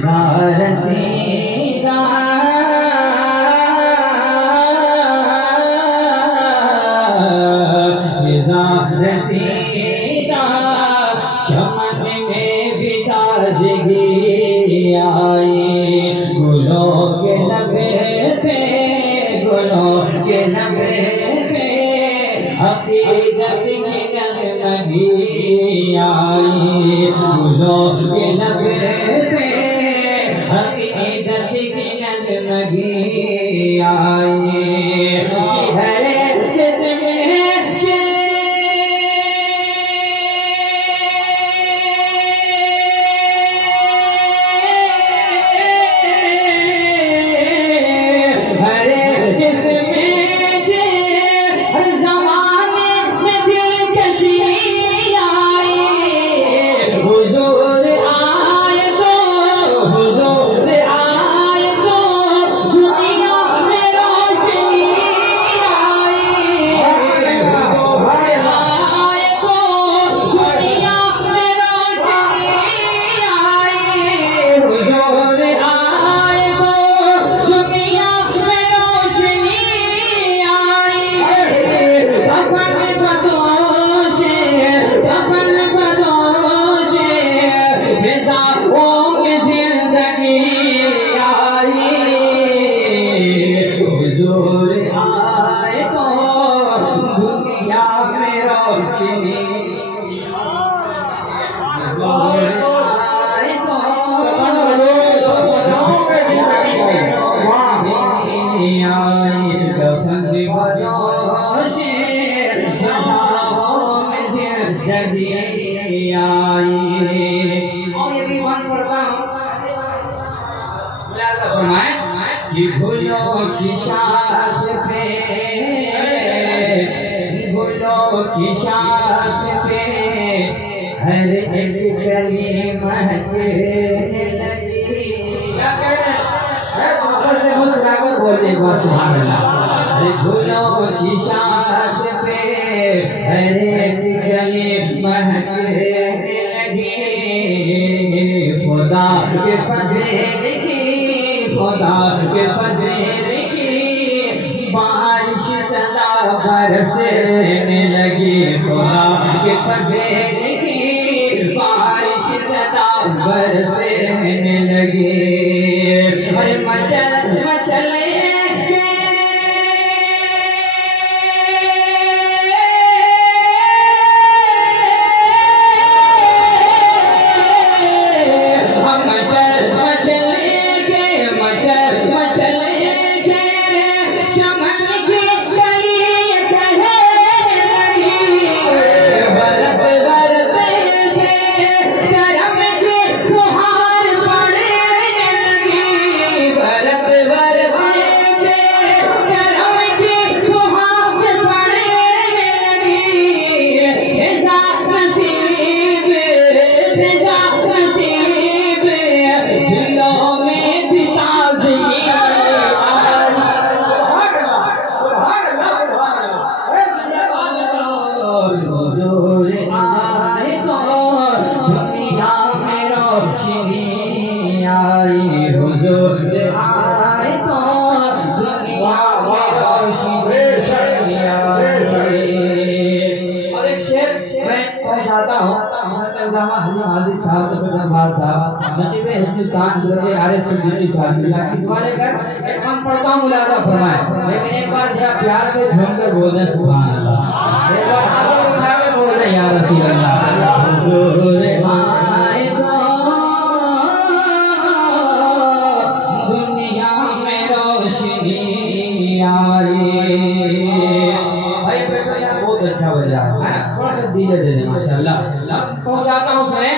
रसीदा रसीदा चमन में भी ताज़गी आई गुलों के लबे पे गुलों के लबे पे हकीकत की नगमगी आई गुलों के लबे पे हकीकत की नगमगी आई गुलों की शाख पे गुलों की शाख पे हर एक कली महकने लगी। से मुस्कुराकर बोलते एक बार सुभान अल्लाह। गुलों की शाख पे हर एक कली महकने लगी। खुदा के फज़ल की खुदा के फज़ल की बारिश सदा बरसने लगी। खुदा के फज़ल की बारिश सदा बरसने लगी। मचल मचल लेकिन एक बार जरा प्यार से झूम कर बोलना सुभान अल्लाह। एक बार हाथ उठा के बोलना या रसूल अल्लाह। हुजूर आए तो दुनिया में रोशनी आई। भाई यार बहुत अच्छा बजा है, थोड़ा सा धीरे धीरे माशाल्लाह पहुंचाता हूँ। सुने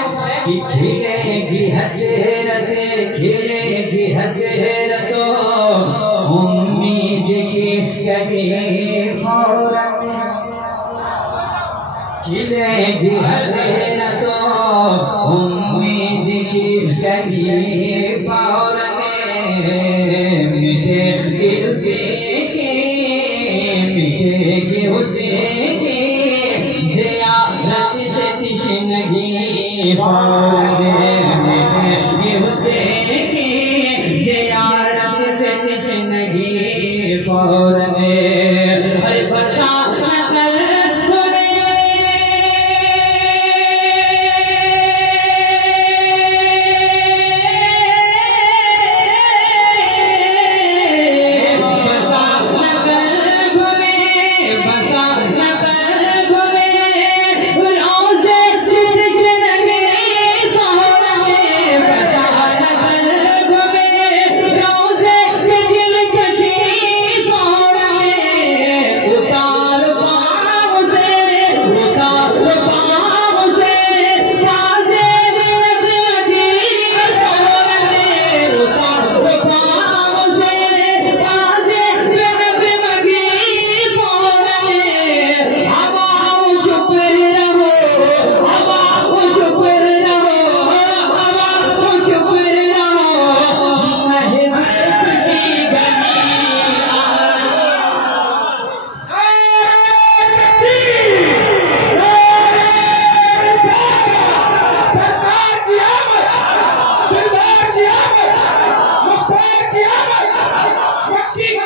कि खिलेगी हसरत खिलेगी हसरत उम्मीद की कभी फौरन खिलेगी हसरत उम्मीद की कभी फौरन मिटेगी उसे की ज़ियारत से तशनगी फौरन मिटेगी उसे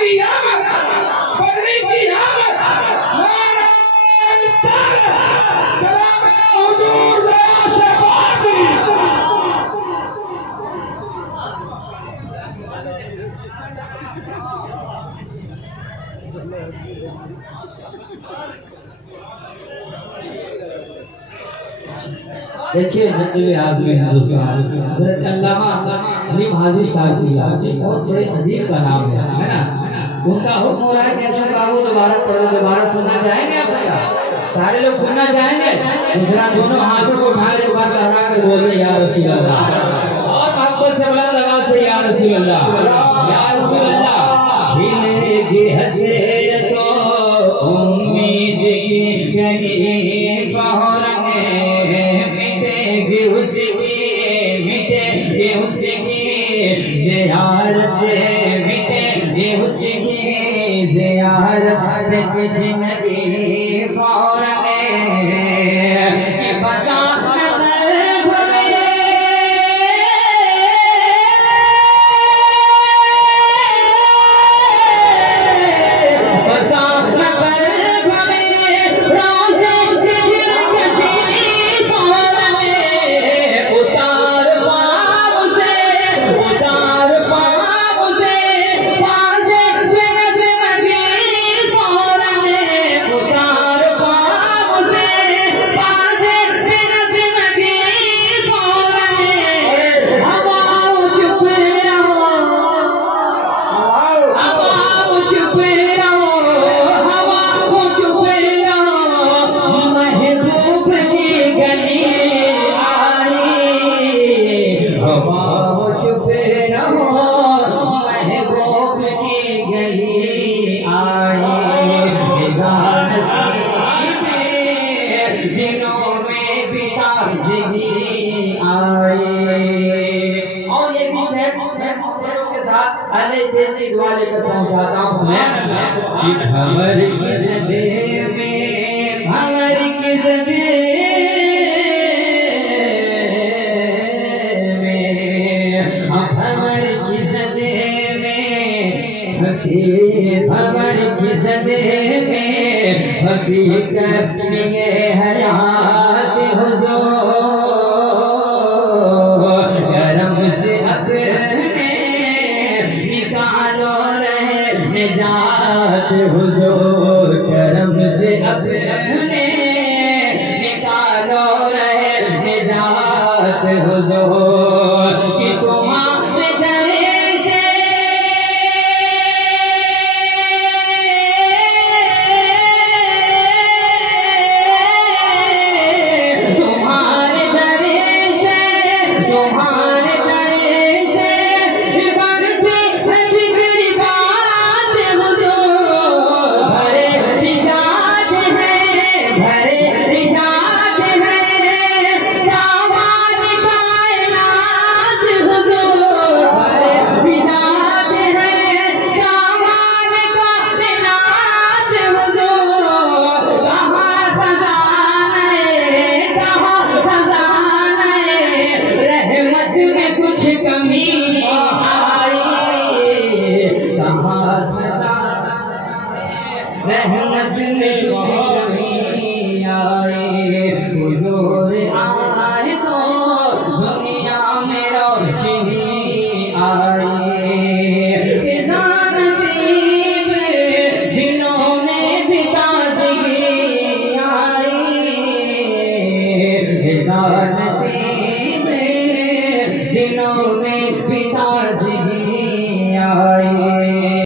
की आमद, बदरी की आमद, नारा रिसालत, कलाम हुजूर से बात। देखिए नकली आज़मी हिंदुस्तान हज़रत अल्लामा हलीम हाजी साहब की बहुत बड़े अजीब का नाम है ना। उनका हुक्म हो रहा है कि अच्छा बाबू दोबारा पढ़ो, दोबारा सुनना चाहेंगे आप? सारे लोग सुनना चाहेंगे? दूसरा दोनों हाथों को उठा के ऊपर लहरा कर बोले या रसूल अल्लाह, और मोहब्बत से बुलंद आवाज से या रसूल अल्लाह, या रसूल अल्लाह। खिलेगी हसरत तो उम्मीद की कहीं फौर में मिटेगी उसकी, मिटेगी उसकी ज़ियारत, मिटेगी उसकी ज़ियारत से कृष्ण फौर में बसा करम से